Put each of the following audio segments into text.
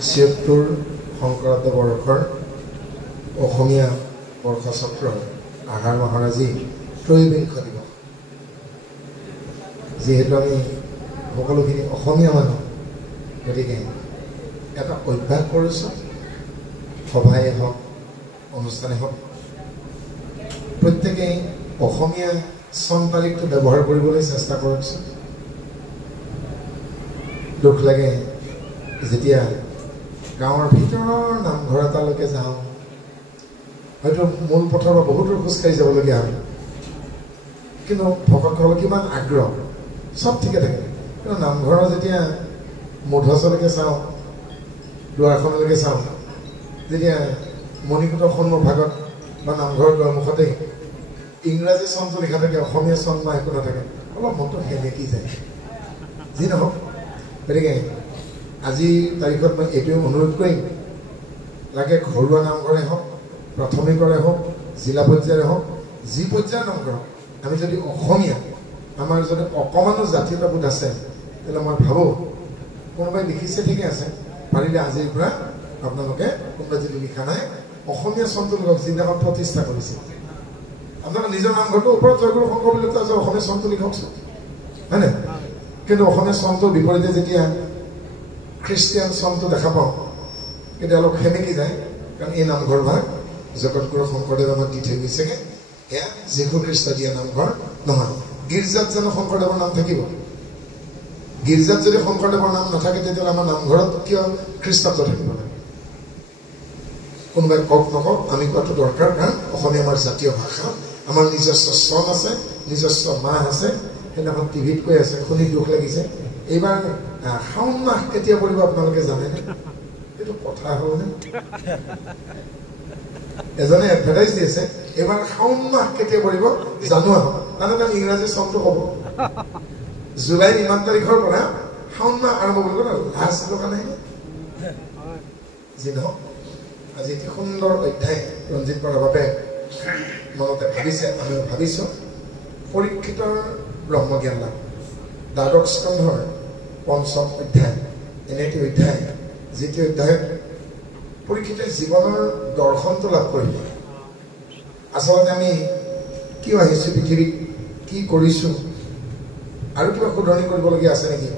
76 শংকৰাব্দ বৰ্ষৰ অসমীয়া বৰ্ষচক্ৰৰ আহাৰ মাহৰ আজি ত্ৰয়োবিংশ দিৱস। যিহেতু আমি সকলোখিনি অসমীয়া মানুহ, গতিকে এটা অভ্যাস কৰিছোঁ, সভাই হওক অনুষ্ঠানে হওক প্ৰত্যেকেই অসমীয়া চন তাৰিখটো ব্যৱহাৰ কৰিবলৈ চেষ্টা কৰিছোঁ। দুখ লাগে যেতিয়া গাঁৱৰ ভিতৰৰ নামঘৰ এটালৈকে যাওঁ, হয়তো মূল পথৰ পৰা বহুত দূৰ খোজকাঢ়ি যাবলগীয়া হয়, কিন্তু ভকতসকলৰ কিমান আগ্ৰহ, চব ঠিকে থাকে, কিন্তু নামঘৰৰ যেতিয়া মূধচলৈকে চাওঁ, দুৱাৰখনলৈকে চাওঁ, যেতিয়া মণিকূটৰ সন্মুখ ভাগত বা নামঘৰৰ দুৱাৰমুখতেই ইংৰাজী চনটো লিখা থাকে, অসমীয়া চন বা একো নাথাকে, অলপ মনটো সেমেকি যায়। যি নহওক, গতিকে আজিৰ তাৰিখত মই এইটোৱে অনুৰোধ কৰিম, লাগে ঘৰুৱা নামঘৰে হওক, প্ৰাথমিকৰে হওক, জিলা পৰ্যায়ৰে হওক, যি পৰ্যায়ৰ নামঘৰ, আমি যদি অসমীয়া, আমাৰ যদি অকণমানো জাতীয়তাবোধ আছে, তেতিয়াহ'লে মই ভাবোঁ কোনোবাই লিখিছে ঠিকে আছে, পাৰিলে আজিৰ পৰা আপোনালোকে কোনোবাই যদি লিখা নাই, অসমীয়া চনটো লিখক, যিদিনাখন প্ৰতিষ্ঠা কৰিছে। আপোনালোকে নিজৰ নামঘৰটোৰ ওপৰত জয়গুৰু শংকৰ বুলি কয় যে অসমীয়া চনটো লিখকচোন, হয়নে? কিন্তু অসমীয়া চনটোৰ বিপৰীতে যেতিয়া খ্ৰীষ্টিয়ান চনটো দেখা পাওঁ, তেতিয়া অলপ সেমেকি যায়, কাৰণ এই নামঘৰ ভাগ জগতগুৰু শংকৰদেৱ আমাক দি থৈ গৈছেগৈ, এয়া যীশু খ্ৰীষ্ট দিয়া নামঘৰ নহয়। গীৰ্জাত জানো শংকৰদেৱৰ নাম থাকিব? গীৰ্জাত যদি শংকৰদেৱৰ নাম নাথাকে, তেতিয়াহ'লে আমাৰ নামঘৰত কিয় খ্ৰীষ্টাব্দ থাকিব লাগে? কোনোবাই কওক নকওক, আমি কোৱাটো দৰকাৰ, কাৰণ অসমীয়া আমাৰ জাতীয় ভাষা, আমাৰ নিজস্ব চন আছে, নিজস্ব মাহ আছে। সেইদিনাখন টিভিত কৈ আছে, শুনি দুখ লাগিছে, এইবাৰ শাওণ মাহ কেতিয়া পৰিব আপোনালোকে জানেনে? এইটো কথা হ'লনে? এজনে এডভাৰটাইজ দি আছে, এইবাৰ শাওণ মাহ কেতিয়া পৰিব জানো আহক, তাৰমানে ইংৰাজী চনটো ক'ব জুলাইৰ ইমান তাৰিখৰ পৰা শাওণ মাহ আৰম্ভ কৰিব, লাজ লগা নাই। যি নহওক, আজি এটি সুন্দৰ অধ্যায় ৰঞ্জিত কৰাৰ বাবে মনতে ভাবিছে, আমি ভাবিছোঁ পৰীক্ষিতৰ ব্ৰহ্মজ্ঞান লাভ, দ্বাদশ স্কন্ধৰ পঞ্চম অধ্যায়, এনে এটি অধ্যায়, যিটো অধ্যায়ত পৰীক্ষিতে জীৱনৰ দৰ্শনটো লাভ কৰিব। আচলতে আমি কিয় আহিছোঁ পৃথিৱীত, কি কৰিছোঁ, আৰু কিবা শুধৰণি কৰিবলগীয়া আছে নেকি,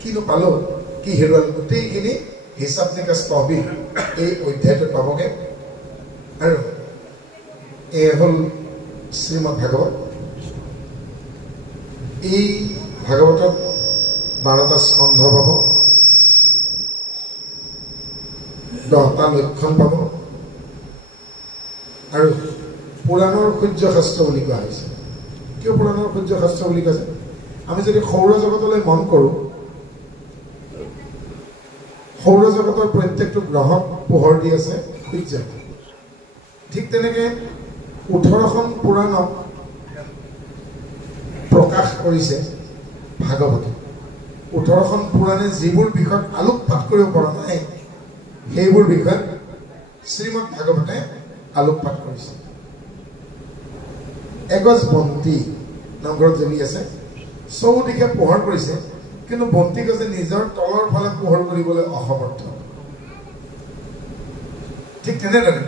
কিনো পালোঁ, কি হেৰুৱালোঁ, গোটেইখিনি হিচাপ নিকাচ তহবিল এই অধ্যায়টোত পাবগৈ। আৰু এয়া হ'ল শ্ৰীমদ ভাগৱত। এই ভাগৱতত 12টা স্কন্ধ পাব, 10টা লক্ষণ পাব, আৰু পুৰাণৰ সূৰ্য শাস্ত্ৰ বুলি কোৱা হৈছে। কিয় পুৰাণৰ সূৰ্য শাস্ত্ৰ বুলি কৈছে? আমি যদি সৌৰজগতলৈ মন কৰোঁ, সৌৰজগতৰ প্ৰত্যেকটো গ্ৰহক পোহৰ দি আছে সূৰ্য। ঠিক তেনেকৈ 18খন পুৰাণক প্ৰকাশ কৰিছে ভাগৱতে। 18খন পুৰাণে যিবোৰ বিষয়ত আলোকপাত কৰিব পৰা নাই, সেইবোৰ বিষয়ত শ্ৰীমদ ভাগৱতে আলোকপাত কৰিছে। এগছ বন্তি নামঘৰত জ্বলি আছে, চৌদিশে পোহৰ কৰিছে, কিন্তু বন্তি গছে নিজৰ তলৰ ফালে পোহৰ কৰিবলৈ অসমৰ্থ। ঠিক তেনেদৰে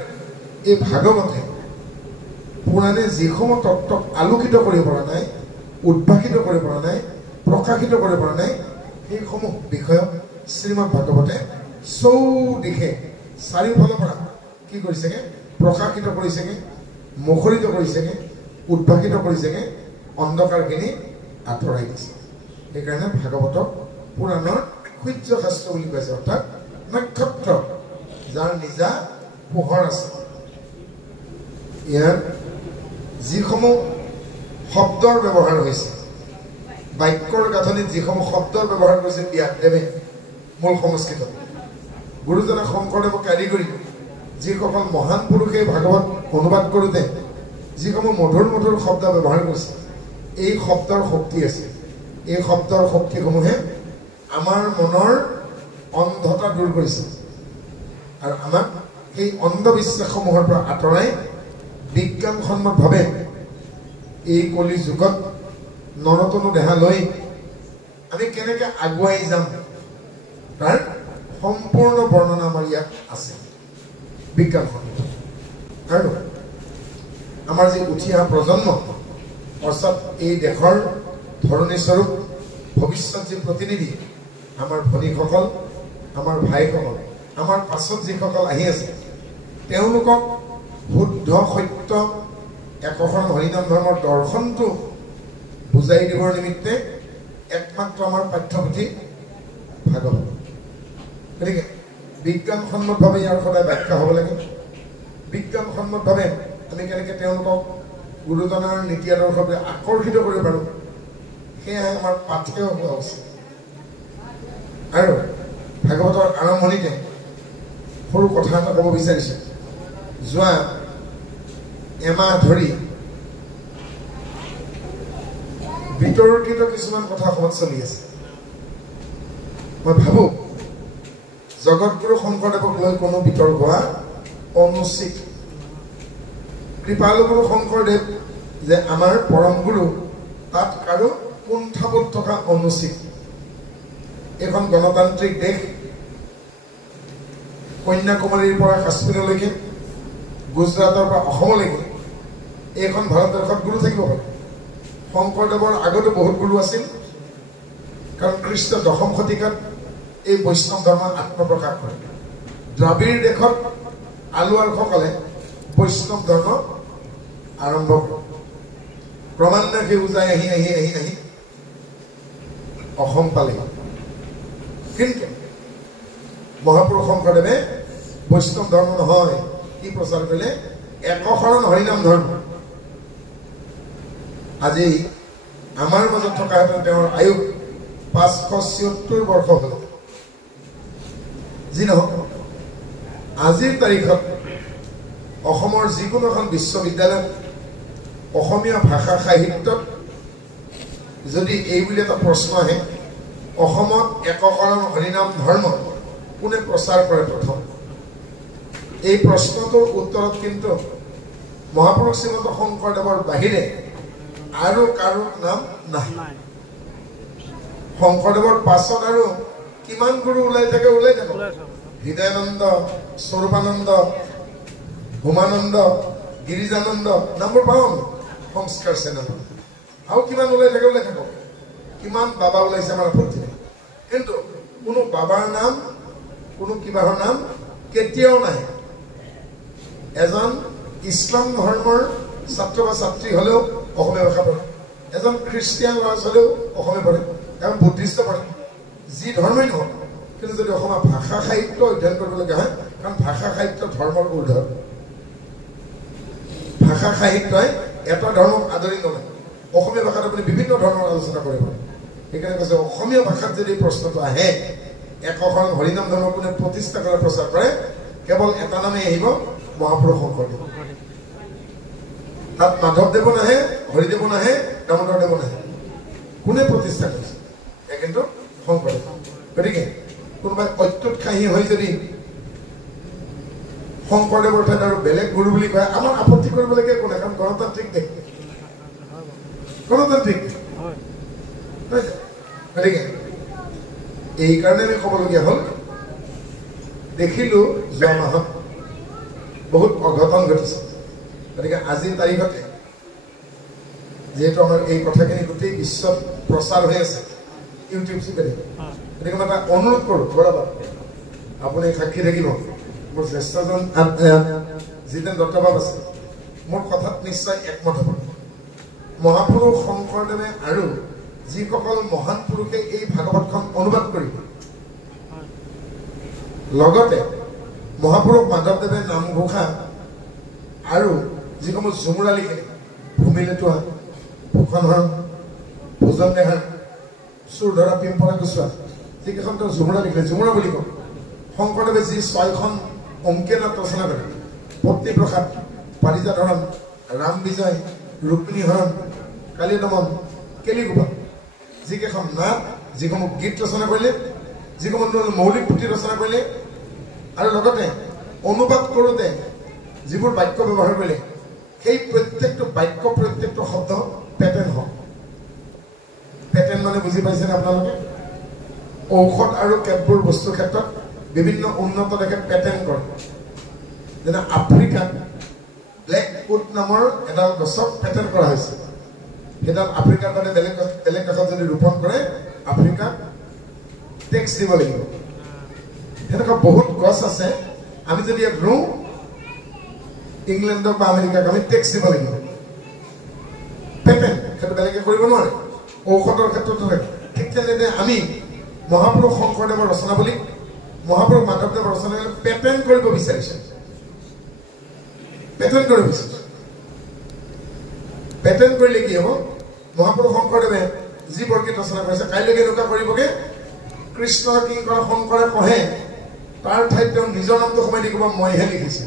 এই ভাগৱতে পুৰাণে যিসমূহ তত্ত্বক আলোকিত কৰিব পৰা নাই, উদ্ভাসিত কৰিব পৰা নাই, প্ৰকাশিত কৰিব পৰা নাই, সেইসমূহ বিষয়ক শ্ৰীমদ ভাগৱতে চৌদিশে চাৰিওফালৰ পৰা কি কৰিছেগে? প্ৰকাশিত কৰিছেগে, মুখৰিত কৰিছেগে, উদ্ভাসিত কৰিছেগে, অন্ধকাৰখিনি আঁতৰাই দিছে। সেইকাৰণে ভাগৱতক পুৰাণৰ সূৰ্য শাস্ত্ৰ বুলি কৈছে, অৰ্থাৎ নক্ষত্ৰ যাৰ নিজা পোহৰ আছে। ইয়াত যিসমূহ শব্দৰ ব্যৱহাৰ হৈছে, বাক্যৰ গাঁথনিত যিসমূহ শব্দৰ ব্যৱহাৰ কৰিছে ব্যাসদেৱে মূল সংস্কৃতত, গুৰুজনা শংকৰদেৱক আদি কৰি যিসকল মহান পুৰুষে ভাগৱত অনুবাদ কৰোঁতে যিসমূহ মধুৰ মধুৰ শব্দ ব্যৱহাৰ কৰিছে, এই শব্দৰ শক্তি আছে। এই শব্দৰ শক্তিসমূহে আমাৰ মনৰ অন্ধতা দূৰ কৰিছে আৰু আমাক সেই অন্ধবিশ্বাসসমূহৰ পৰা আঁতৰাই বিজ্ঞানসন্মতভাৱে এই কলি যুগত নৰতনু দেহা লৈ আমি কেনেকৈ আগুৱাই যাম তাৰ সম্পূৰ্ণ বৰ্ণনা আমাৰ ইয়াত আছে বিজ্ঞানসন্মত। আৰু আমাৰ যি উঠি অহা প্ৰজন্ম অৰ্থাৎ এই দেশৰ ধৰণীস্বৰূপ ভৱিষ্যত যি প্ৰতিনিধি আমাৰ ভনীসকল, আমাৰ ভাইসকল, আমাৰ পাছত যিসকল আহি আছে, তেওঁলোকক শুদ্ধ সত্য একশৰণ হৰিনাম ধৰ্মৰ দৰ্শনটো বুজাই দিবৰ নিমিত্তে একমাত্ৰ আমাৰ পাঠ্যপুথি ভাগৱত। গতিকে বিজ্ঞানসন্মতভাৱে ইয়াৰ সদায় ব্যাখ্যা হ'ব লাগে। বিজ্ঞানসন্মতভাৱে আমি কেনেকৈ তেওঁলোকক গুৰুজনাৰ নীতি আদৰ্শকে আকৰ্ষিত কৰিব পাৰোঁ, সেয়াই আমাৰ পাঠেয় হোৱা উচিত। আৰু ভাগৱতৰ আৰম্ভণিতে সৰু কথা এটা ক'ব বিচাৰিছোঁ। যোৱা এমাহ ধৰি বিতৰ্কিত কিছুমান কথা অসমত চলি আছে। মই ভাবোঁ জগতগুৰু শংকৰদেৱক লৈ কোনো বিতৰ্ক হোৱা অনুচিত। কৃপালুগুৰু শংকৰদেৱ যে আমাৰ পৰম গুৰু, তাত কাৰো কুণ্ঠাবোধ থকা অনুচিত। এইখন গণতান্ত্ৰিক দেশ, কন্যাকুমাৰীৰ পৰা কাশ্মীৰলৈকে, গুজৰাটৰ পৰা অসমলৈকে এইখন ভাৰতবৰ্ষত গুৰু থাকিব পাৰে। শংকৰদেৱৰ আগতো বহুত গুৰু আছিল, কাৰণ খ্ৰীষ্ট দশম শতিকাত এই বৈষ্ণৱ ধৰ্ম আত্মপ্ৰকাশ কৰে। দ্ৰাবিড় দেশত আলোৱাৰসকলে বৈষ্ণৱ ধৰ্ম আৰম্ভ কৰে। ক্ৰমান্বয়ে সেই উজাই আহি আহি আহি আহি অসম পালে। কিন্তু মহাপুৰুষ শংকৰদেৱে বৈষ্ণৱ ধৰ্ম নহয়, কি প্ৰচাৰ কৰিলে? একশৰণ হৰিনাম ধৰ্ম। আজি আমাৰ মাজত থকাহেঁতেন তেওঁৰ আয়ুস 576 বৰ্ষ হ'ল। যি নহওক, আজিৰ তাৰিখত অসমৰ যিকোনো এখন বিশ্ববিদ্যালয়ত অসমীয়া ভাষা সাহিত্যত যদি এই বুলি এটা প্ৰশ্ন আহে, অসমত একশৰণ হৰিনাম ধৰ্ম কোনে প্ৰচাৰ কৰে প্ৰথম, এই প্ৰশ্নটোৰ উত্তৰত কিন্তু মহাপুৰুষ শ্ৰীমন্ত শংকৰদেৱৰ বাহিৰে আৰু কাৰো নাম নাই। শংকৰদেৱৰ পাছত আৰু কিমান গুৰু ওলাই থাকে। হৃদয়ানন্দ, স্বৰূপানন্দ, হোমানন্দ, গিৰিজানন্দ নামবোৰ পাওঁ আমি সংস্কাৰ চেনেলত। আৰু কিমান ওলাই থাকক। কিমান বাবা ওলাইছে আমাৰ আপত্তি নাই। কিন্তু কোনো বাবাৰ নাম, কোনো কিবাহৰ নাম কেতিয়াও নাই। এজন ইছলাম ধৰ্মৰ ছাত্ৰ বা ছাত্ৰী হ'লেও অসমীয়া ভাষা পঢ়ে, এজন খ্ৰীষ্টিয়ান ল'ৰা ছোৱালীও অসমীয়া পঢ়ে, এজন বুদ্ধিষ্ট পঢ়ে, যি ধৰ্মই নহওক। কিন্তু যদি অসমীয়া ভাষা সাহিত্য অধ্যয়ন কৰিবলগীয়া হয়, কাৰণ ভাষা সাহিত্য ধৰ্মৰ ঊৰ্ধত। ভাষা সাহিত্যই এটা ধৰ্মক আদৰি নলয়। অসমীয়া ভাষাত আপুনি বিভিন্ন ধৰণৰ আলোচনা কৰিব পাৰে। সেইকাৰণে কৈছে অসমীয়া ভাষাত যদি প্ৰশ্নটো আহে, একশৰণ হৰিনাম ধৰ্ম কোনে প্ৰতিষ্ঠা কৰে, প্ৰচাৰ কৰে, কেৱল এটা নামেই আহিব, মহাপুৰুষ শংকৰদেৱ। তাত মাধৱদেৱ নাহে, হৰিদেৱ নাহে, দামোদৰ দেৱ নাহে। কোনে প্ৰতিষ্ঠা কৰিছে? কিন্তু শংকৰদেৱ। গতিকে কোনোবাই অত্যুৎসাহী হৈ যদি শংকৰদেৱৰ ঠাইত আৰু বেলেগ গুৰু বুলি কয়, আমাৰ আপত্তি কৰিবলগীয়া একো নাই, কাৰণ গণতান্ত্ৰিক দেশ। গণতান্ত্ৰিক গতিকে এইকাৰণে আমি ক'বলগীয়া হ'ল, দেখিলোঁ যোৱা মাহত বহুত অঘটন ঘটিছে। গতিকে আজিৰ তাৰিখতে যিহেতু আমাৰ এই কথাখিনি গোটেই বিশ্বত প্ৰচাৰ হৈ আছে ইউটিউব চিপেৰে, গতিকে মই এটা অনুৰোধ কৰোঁ, বৰাবৰ আপুনি সাক্ষী থাকিব। মোৰ জ্যেষ্ঠজন জিতেন দত্তবাব আছে, মোৰ কথাত নিশ্চয় একমত হ'ব। মহাপুৰুষ শংকৰদেৱে আৰু যিসকল মহান পুৰুষে এই ভাগৱতখন অনুবাদ কৰিব, লগতে মহাপুৰুষ মাধৱদেৱে নামঘোষা আৰু যিসমূহ ঝুমুৰা লিখে, ভূমি লেটোৱা, ভূষণ হৰণ, ভোজন দেহাৰ, চুৰ ধৰা, পিম্পৰা গুচোৱা, যিকেইখন তেওঁ ঝুমুৰা লিখিলে, ঝুমুৰা বুলি কওঁ। শংকৰদেৱে যি 6খন অংকীয়া নাট ৰচনা কৰে, পত্নী প্ৰসাদ, পাৰিজাত হৰণ, ৰাম বিজয়, ৰুক্মিণী হৰণ, কালী দমন, কেলিগোপাল, যিকেইখন নাট, যিসমূহ গীত ৰচনা কৰিলে, যিসমূহ মৌলিক পুথি ৰচনা কৰিলে, আৰু লগতে অনুবাদ কৰোঁতে যিবোৰ বাক্য ব্যৱহাৰ কৰিলে, সেই প্ৰত্যেকটো বাক্য, প্ৰত্যেকটো শব্দ পেটেণ্ট হওক। পেটেণ্ট মানে বুজি পাইছেনে আপোনালোকে? ঔষধ আৰু কেতবোৰ বস্তুৰ ক্ষেত্ৰত বিভিন্ন উন্নত দেশে পেটেন্ট কৰে যেনে আফ্ৰিকাত ব্লেক কোট নামৰ এডাল গছক পেটেন্ট কৰা হৈছে সেইডাল আফ্ৰিকাৰ কাৰণে বেলেগ দেশত যদি ৰোপণ কৰে আফ্ৰিকাত টেক্স দিব লাগিব সেনেকুৱা বহুত গছ আছে আমি যদি ইয়াত ৰুওঁ ইংলেণ্ডক বা আমেৰিকাক আমি টেক্স দিব লাগিব পেটেন্ট সেইটো বেলেগে কৰিব নোৱাৰে ঔষধৰ ক্ষেত্ৰতো ঠিক তেনেদৰে আমি মহাপুৰুষ শংকৰদেৱৰ ৰচনাৱলী মহাপুৰুষ মাধৱদেৱৰ ৰচনাৱলী পেটেন্ট কৰিব বিচাৰিছে পেটেন্ট কৰিব বিচাৰিছে পেটেন্ট কৰিলে কি হ'ব মহাপুৰুষ শংকৰদেৱে যি বৰগীত ৰচনা কৰিছে কাইলৈকে এনেকুৱা কৰিবগে কৃষ্ণৰ কিংকৰ শংকৰে কহে তাৰ ঠাইত তেওঁ নিজৰ নামটো সোমাই দিব মইহে লিখিছে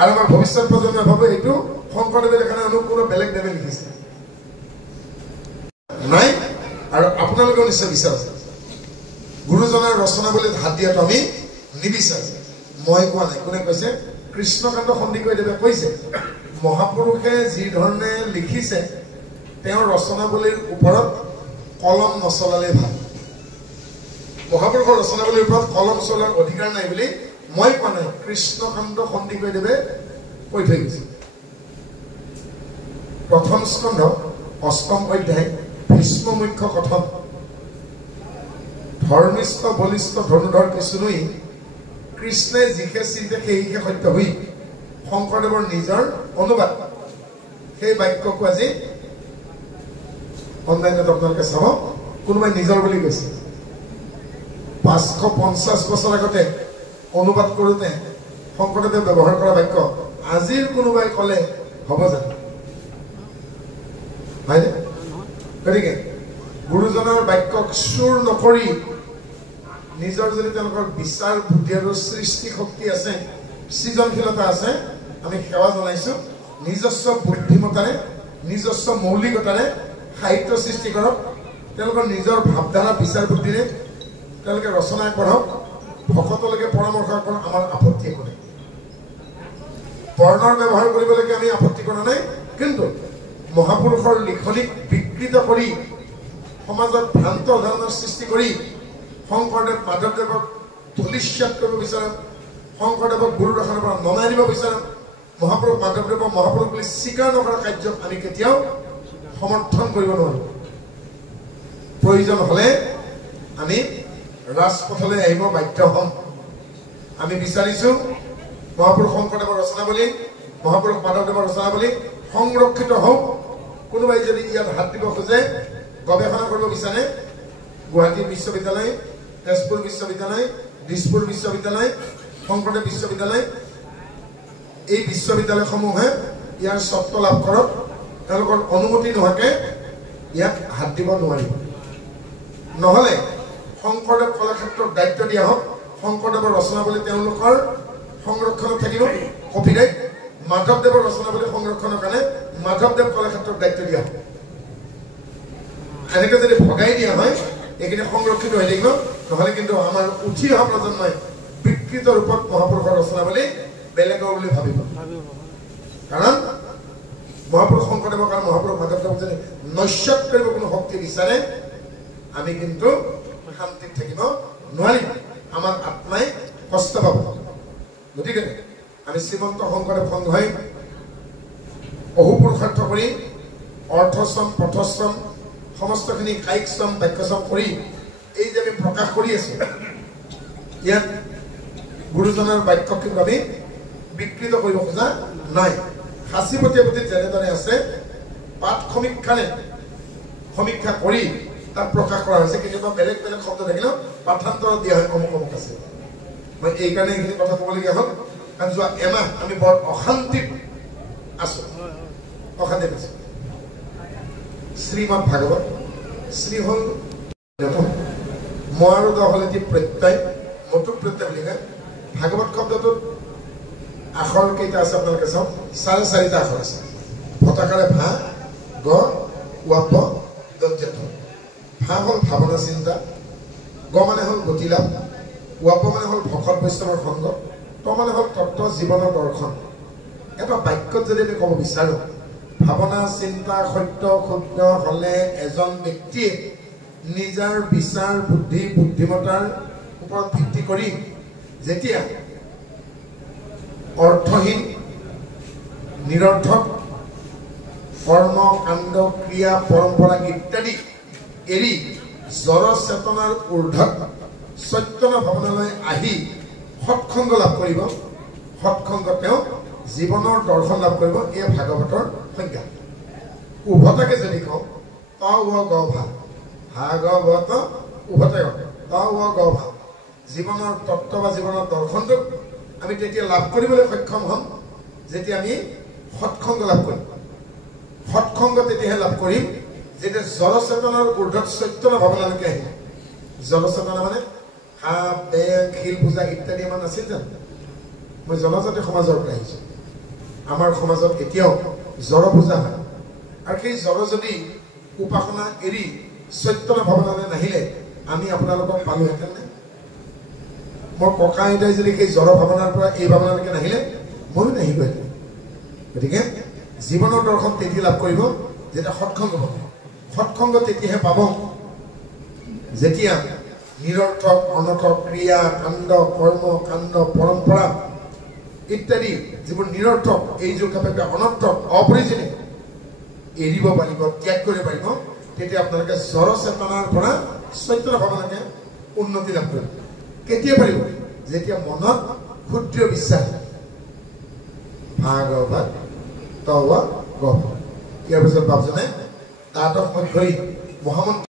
আৰু আমাৰ ভৱিষ্যত প্ৰজন্মই ভাবে এইটো শংকৰদেৱে লেখা নাই কোনো বেলেগ দেৱে লিখিছে নাই আৰু আপোনালোকেও নিশ্চয় বিচাৰিছে গুৰুজনাৰ ৰচনাৱলীত হাত দিয়াটো আমি নিবিচাৰো মই কোৱা নাই কোনে কৈছে কৃষ্ণকান্ত সন্দিকৈদেৱে কৈছে মহাপুৰুষে যি ধৰণে লিখিছে তেওঁৰ ৰচনাৱলীৰ ওপৰত কলম নচলালে ভাল মহাপুৰুষৰ ৰচনাৱলীৰ ওপৰত কলম চলাৰ অধিকাৰ নাই বুলি মই কোৱা নাই কৃষ্ণকান্ত সন্দিকৈদেৱে কৈ থৈ গৈছে প্ৰথম স্কন্ধ অষ্টম অধ্যায় ভীষ্ম মুখ্য কথন ধৰ্মিষ্ঠ বলিষ্ঠ ধনুধৰ কিছুনুই কৃষ্ণে যিকে চিন্তে সেইকে সত্য হৈ শংকৰদেৱৰ নিজৰ অনুবাদ সেই বাক্যকো আজি অনলাইনত আপোনালোকে চাব কোনোবাই নিজৰ বুলি কৈছে 550 বছৰ আগতে অনুবাদ কৰোঁতে শংকৰদেৱে ব্যৱহাৰ কৰা বাক্য আজিৰ কোনোবাই ক'লে হ'ব জানো হয়নে গতিকে গুৰুজনৰ বাক্যক চুৰ নকৰি নিজৰ যদি তেওঁলোকৰ বিচাৰ বুদ্ধি আৰু সৃষ্টি শক্তি আছে সৃজনশীলতা আছে আমি সেৱা জনাইছো নিজস্ব বুদ্ধিমতাৰে নিজস্ব মৌলিকতাৰে সাহিত্য সৃষ্টি কৰক তেওঁলোকৰ নিজৰ ভাৱধাৰা বিচাৰ বুদ্ধিৰে তেওঁলোকে ৰচনা কৰক ভকতলৈকে পৰামৰ্শ কৰক আমাৰ আপত্তি একো নাই বৰ্ণৰ ব্যৱহাৰ কৰিবলৈকে আমি আপত্তি কৰা নাই কিন্তু মহাপুৰুষৰ লিখনিক বিকৃত কৰি সমাজত ভ্ৰান্ত ধাৰণাৰ সৃষ্টি কৰি শংকৰদেৱ মাধৱদেৱক ধূলিসাৎ কৰিব বিচাৰে শংকৰদেৱক গুৰুৰ আসনৰ পৰা নমাই দিব বিচাৰে মহাপুৰুষ মাধৱদেৱক মহাপুৰুষ বুলি স্বীকাৰ নকৰা কাৰ্যক আমি কেতিয়াও সমৰ্থন কৰিব নোৱাৰো প্ৰয়োজন হলে আমি ৰাজপথলৈ আহিব বাধ্য হ'ম আমি বিচাৰিছো মহাপুৰুষ শংকৰদেৱৰ ৰচনাৱলী মহাপুৰুষ মাধৱদেৱৰ ৰচনাৱলী সংৰক্ষিত হওক কোনোবাই যদি ইয়াত হাত দিব খোজে গৱেষণা কৰিব বিচাৰে গুৱাহাটী বিশ্ববিদ্যালয় তেজপুৰ বিশ্ববিদ্যালয় দিছপুৰ বিশ্ববিদ্যালয় শংকৰদেৱ বিশ্ববিদ্যালয় এই বিশ্ববিদ্যালয়সমূহে ইয়াৰ স্বত্ব লাভ কৰক তেওঁলোকৰ অনুমতি নোহোৱাকৈ ইয়াত হাত দিব নোৱাৰিব নহ'লে শংকৰদেৱ কলাক্ষেত্ৰক দায়িত্ব দিয়া হওক শংকৰদেৱৰ ৰচনাৱলী তেওঁলোকৰ সংৰক্ষণত থাকিব কপিৰাইট মাধৱদেৱৰ ৰচনাৱলী সংৰক্ষণৰ কাৰণে মাধৱদেৱ কলাক্ষেত্ৰক দায়িত্ব দিয়া হওক এনেকৈ যদি ভগাই দিয়া হয় এইখিনি সংৰক্ষিত হৈ থাকিব নহ'লে কিন্তু আমাৰ উঠি অহা প্ৰজন্মই বিকৃত ৰূপত মহাপুৰুষৰ ৰচনাৱলী বেলেগৰ বুলি ভাবিব কাৰণ মহাপুৰুষ শংকৰদেৱক আৰু মহাপুৰুষ মাধৱদেৱক যদি নস্যাৎ কৰিব কোনো শক্তি বিচাৰে আমি কিন্তু শান্তিত থাকিব নোৱাৰিম আমাৰ আত্মাই কষ্ট পাব গতিকে আমি শ্ৰীমন্ত শংকৰদেৱ সংঘই অহুপুৰুষাৰ্থ কৰি অৰ্থশ্ৰম পথশ্ৰম সমস্তখিনি কায়িক শ্ৰম বাক্যশ্ৰম কৰি এই যে আমি প্ৰকাশ কৰি আছো ইয়াত গুৰুজনৰ বাক্য কিন্তু আমি বিকৃত কৰিব খোজা নাই সাঁচিপতীয়া পুথিত যেনেদৰে আছে পাঠ সমীক্ষা কৰি তাত প্ৰকাশ কৰা হৈছে কেতিয়াবা বেলেগ বেলেগ শব্দ থাকিলেও পাঠান্তৰ দিয়া হয় অমুক অমুক আছে মই এইকাৰণে এইখিনি কথা ক'বলগীয়া হ'ল কাৰণ যোৱা এমাহ আমি বৰ অশান্তিত আছো অশান্তিত আছো শ্ৰীমদ ভাগৱত শ্ৰী হ'ল মই আৰু দহলেটি প্ৰত্যয় মতুক প্ৰত্যয় বুলি কয় ভাগৱত শব্দটোত আখৰ কেইটা আছে আপোনালোকে চাওক 4.5টা আখৰ আছে ভটাকাৰে ভা গ ৱাপ দন্ত্য ভা হ'ল ভাৱনা চিন্তা গ মানে হ'ল গতিলাভ ৱাপ মানে হ'ল ভকত বৈষ্ণৱৰ সংগ ত মানে হ'ল তত্ত্ব জীৱনৰ দৰ্শন এটা বাক্যত যদি আমি ক'ব বিচাৰো ভাৱনা চিন্তা সত্য শুদ্ধ হলে এজন ব্যক্তিয়ে নিজৰ বিচাৰ বুদ্ধি বুদ্ধিমতাৰ ওপৰত ভিত্তি কৰি যেতিয়া অৰ্থহীন নিৰৰ্থক কৰ্ম কাণ্ড ক্ৰিয়া পৰম্পৰা ইত্যাদি এৰি জড় চেতনাৰ ঊৰ্ধত চৈতন্য ভৱনলৈ আহি সৎসংগ লাভ কৰিব সৎসংগ তেওঁ জীৱনৰ দৰ্শন লাভ কৰিব এই ভাগৱতৰ সংজ্ঞা উভতাকে যদি কওঁ ত গ ভাল ভাগৱত উভতে ত গ ভাল জীৱনৰ তত্ত্ব বা জীৱনৰ দৰ্শনটো আমি তেতিয়া লাভ কৰিবলৈ সক্ষম হ'ম যেতিয়া আমি সৎসংগ লাভ কৰিম সৎসংগ তেতিয়াহে লাভ কৰিম যেতিয়া জড় চেতনাৰ ঊৰ্ধত চৈতন্য ভৱনলৈকে আহিম জড় চেতনা মানে হাঁহ বেং শিল পূজা ইত্যাদি আমাৰ নাছিল জানো মই জনজাতি সমাজৰ পৰা আহিছোঁ আমাৰ সমাজত এতিয়াও জড় পূজা হয় আৰু সেই জড় যদি উপাসনা এৰি চৈতন্য ভৱনলৈ নাহিলে আমি আপোনালোকক পালোহেঁতেন নে মোৰ ককা আইতাই যদি সেই জড় ভাৱনাৰ পৰা এই ভাৱনালৈকে নাহিলে ময়ো নাহিলোহেঁতেন গতিকে জীৱনৰ দৰ্শন তেতিয়া লাভ কৰিব যেতিয়া সৎসংগ পাব সৎসংগ তেতিয়াহে পাব যেতিয়া নিৰৰ্থক অনৰ্থক ক্ৰিয়া কাণ্ড কৰ্ম কাণ্ড পৰম্পৰা ইত্যাদি যিবোৰ নিৰৰ্থক এই যুগ সাপেক্ষে অনৰ্থক অপ্ৰয়োজনীয় এৰিব পাৰিব ত্যাগ কৰিব পাৰিব তেতিয়া আপোনালোকে জড় চেতনাৰ পৰা চৈতন্য ভাৱনাকে উন্নতি লাভ কৰিব কেতিয়া পাৰিব যেতিয়া মনত ক্ষুদ্ৰ বিশ্বাস ভাগৱত তৱ গভ ইয়াৰ পিছত বাপজনে তাতক মই ধৰি মহামন্ত্ৰ